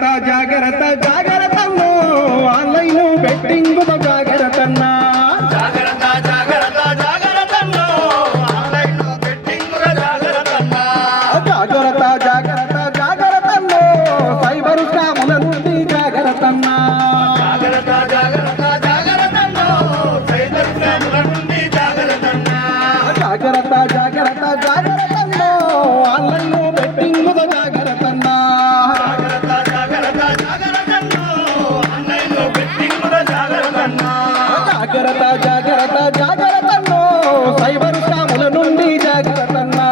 జాగ్రత్త జాగ్రత్తలో online betting జాగ్రత్తన్నా జాగ్రత్త జాగ్రత్త జాగ్రత్తలో ఆన్లైన్ బెట్టింగ్ జాగ్రత్తన్నా జాగ్రత్త జాగ్రత్త జాగ్రత్తలో సైబర్ స్కాముల నుండి జాగ్రత్తన్నా జాగ్రత్త జాగ్రత్త జాగ్రత్తలో సైబర్ స్కాముల నుండి జాగ్రత్తన్నా జాగ్రత్త జాగ్రత్త జాగ్రత్తలో ఆన్లైన్ బెట్టింగ్ జాగ్రత్తన్నా జాగ్రత్త జాగ్రత్త జాగ్రత్తలో సైబర్ స్కాముల నుండి జాగ్రత్తన్నా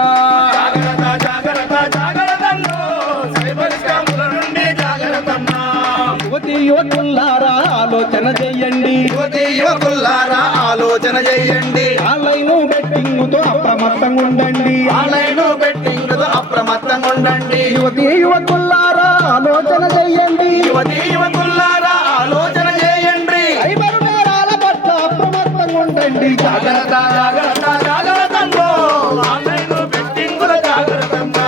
జాగ్రత్త జాగ్రత్తలో సైబర్ స్కాముల నుండి జాగ్రత్తన్నా యువతి యువకులారా ఆలోచన చెయ్యండి యువతి యువకులారా ఆలోచన చేయండి ఆన్లైన్ బెట్టింగ్ తో అప్రమత్తంగా ఉండండి ఆన్లైన్ బెట్టింగ్ అప్రమత్తంగా ఉండండి యువతి యువకులారా ఆలోచన చెయ్యండి యువతి యువకులారా ఆలోచన చేయండి సైబర్ నేరాల పట్ల అప్రమత్తంగా ఉండండి జాగ్రత్త జాగ్రత్త జాగ్రత్తలో ఆన్లైన్ బెట్టింగ్ జాగ్రత్తన్నా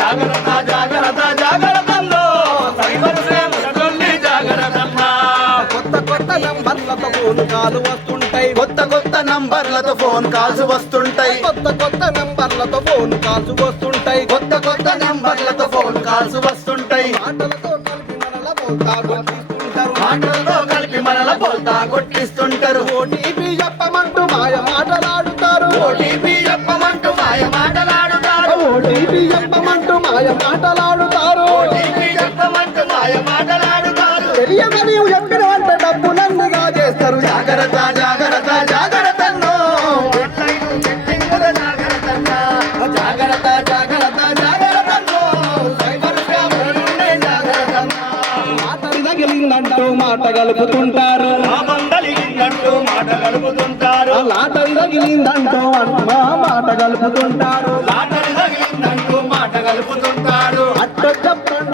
జాగ్రత్త జాగ్రత్త జాగ్రత్తలో సైబర్ స్కాముల నుండి జాగ్రత్తన్నా కొత్త కొత్త నంబర్లతో ఫోన్ కాల్ వస్తుంటాయి కొత్త కొత్త నంబర్లతో ఫోన్ కాల్స్ వస్తుంటాయి కొత్త కొత్త నంబర్లతో ఫోన్ కాల్స్ వస్తుంటాయి కొత్త కొత్త నంబర్లతో ఫోన్ కాల్స్ వస్తుంటాయి మాటలతో కలిపి మనల బోల్తా కొట్టిస్తుంటారు మాటలతో కలిపి మనల బోల్తా కొట్టిస్తుంటారు ఓటీపీ చెప్పమంటూ మాయ మాటలాడుతారు ఓటీపీ చెప్పమంటూ మాయ మాటలాడుతారు ఓటీపీ చెప్పమంటూ మాయ మాటలాడుతారు ఓటీపీ చెప్పమంటూ మాయ మాటలాడుతారు తెలియదని చెప్పిన వంట డబ్బులన్నీగా చేస్తారు జాగ్రత్త జాగ్రత్త జాగ్రత్తలో జాగ్రత్త జాగ్రత్త జాగ్రత్తలో సైబర్ స్కాముల నుండి జాగ్రత్తన్నా మాటలు తగిలిందంటూ మాట గలుపుతుంటారు పాపం తగిలిందంటూ మాట గడుపుతుంటారు లాటలు తగిలిందంటూ మాట గలుపుతుంటారు లాటలు తగిలిందంటూ మాట గలుపుతుంటారు అట్ట చెప్పండి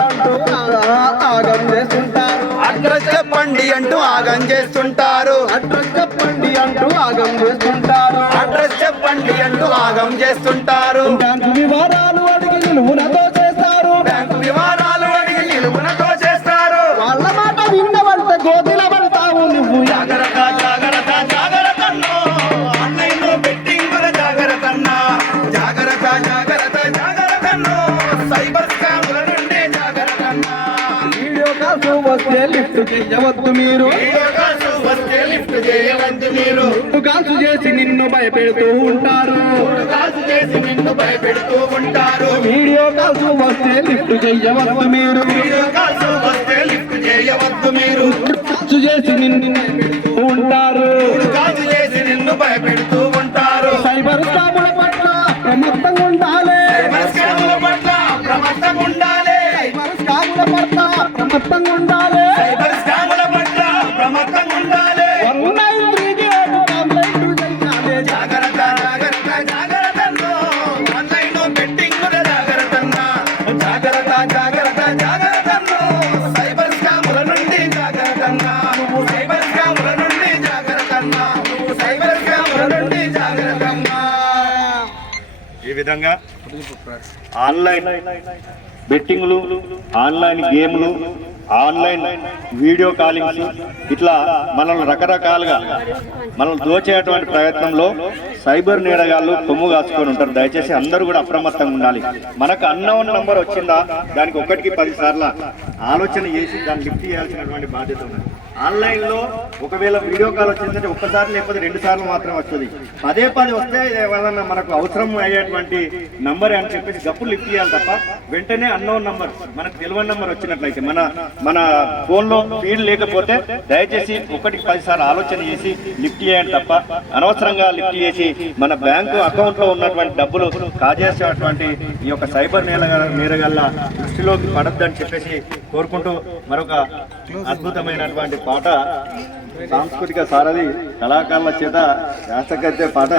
అంటూ ఆగం చేస్తుంటారు అడ్రస్ చెప్పండి అంటూ ఆగం చేస్తుంటారు అడ్రస్ చెప్పండి అంటూ ఆగం చేస్తుంటారు అడ్రస్ చెప్పండి అంటూ ఆగం చేస్తుంటారు బ్యాంకు వివరాలు అడిగి నిలువునతో చేస్తారు బ్యాంకు వివరాలు అడిగి నిలువునతో చేస్తారు వాళ్ళ మాట విన్నవంటే గోతిల పడతావు నువ్వు జాగ్రత్త జాగ్రత్త జాగ్రత్తలో ఆన్లైన్ బెట్టింగ్ జాగ్రత్తన్నా జాగ్రత్త జాగ్రత్త జాగ్రత్తలో సైబర్ స్కాముల నుండి జాగ్రత్తన్నా వీడియో కాల్స్ వస్తే లిఫ్ట్ చేయవద్దు మీరు వీడియో కాల్స్ వస్తే లిఫ్ట్ చేయవద్దు మీరు కాల్స్ చేసి నిన్ను భయపెడుతూ ఉంటారు కాల్స్ చేసి నిన్ను భయపెడుతూ ఉంటారు వీడియో కాల్స్ వస్తే లిఫ్ట్ చేయవద్దు మీరు వీడియో కాల్స్ వస్తే లిఫ్ట్ చేయవద్దు మీరు కాల్స్ చేసి నిన్ను భయపెడుతూ ఉంటారు కాల్స్ చేసి నిన్ను భయపెడుతూ ఉంటారు సైబర్ స్కాముల పట్ల అప్రమత్తంగా ఉండాలి సైబర్ స్కాముల పట్ల అప్రమత్తంగా ఉండాలి సైబర్ స్కాముల పట్ల అప్రమత్తంగా ఉండాలి సైబర్ స్కాముల పట్ల అప్రమత్తంగా ఉండాలి 1938 కంప్లైంట్ చేయాలి జాగ్రత్త జాగ్రత్త జాగ్రత్తలో ఆన్లైన్ బెట్టింగ్ జాగ్రత్తన్నా జాగ్రత్త జాగ్రత్త జాగ్రత్తలో సైబర్ స్కాముల నుండి జాగ్రత్తన్నా నువ్వు సైబర్ స్కాముల నుండి జాగ్రత్తన్నా నువ్వు సైబర్ స్కాముల నుండి జాగ్రత్తన్నా ఈ విధంగా ఆన్లైన్ బెట్టింగ్లు ఆన్లైన్ గేమ్లు ఆన్లైన్ వీడియో కాలింగ్స్ ఇట్లా మనల్ని రకరకాలుగా మనల్ని దోచేటువంటి ప్రయత్నంలో సైబర్ నేరగాళ్ళు కొమ్ము కాచుకొని ఉంటారు. దయచేసి అందరూ కూడా అప్రమత్తంగా ఉండాలి. మనకు అన్నోన్ నంబర్ వచ్చిందా దానికి ఒకటికి 10 సార్లు ఆలోచన చేసి దాన్ని లిఫ్ట్ చేయాల్సినటువంటి బాధ్యత ఉంది. ఆన్లైన్లో ఒకవేళ వీడియో కాల్ వచ్చిందంటే ఒక్కసారి లేకపోతే 2 సార్లు మాత్రం వస్తుంది. పదే వస్తే ఏదైనా మనకు అవసరం అయ్యేటువంటి నంబర్ అని చెప్పేసి గప్పుడు లిఫ్ట్ చేయాలి తప్ప వెంటనే అన్నోన్ నంబర్ మనకు తెలియని నంబర్ వచ్చినట్లయితే మన ఫోన్లో ఫీడ్ లేకపోతే దయచేసి ఒకటికి 10 సార్లు ఆలోచన చేసి లిఫ్ట్ చేయండి తప్ప అనవసరంగా లిఫ్ట్ చేసి మన బ్యాంకు అకౌంట్లో ఉన్నటువంటి డబ్బులు కాజేసేటువంటి ఈ యొక్క సైబర్ నేరగల్ల దృష్టిలోకి పడద్దని చెప్పేసి కోరుకుంటూ మరొక అద్భుతమైనటువంటి పాట సాంస్కృతిక సారథి కళాకారుల చేత వ్యాసకర్త పాట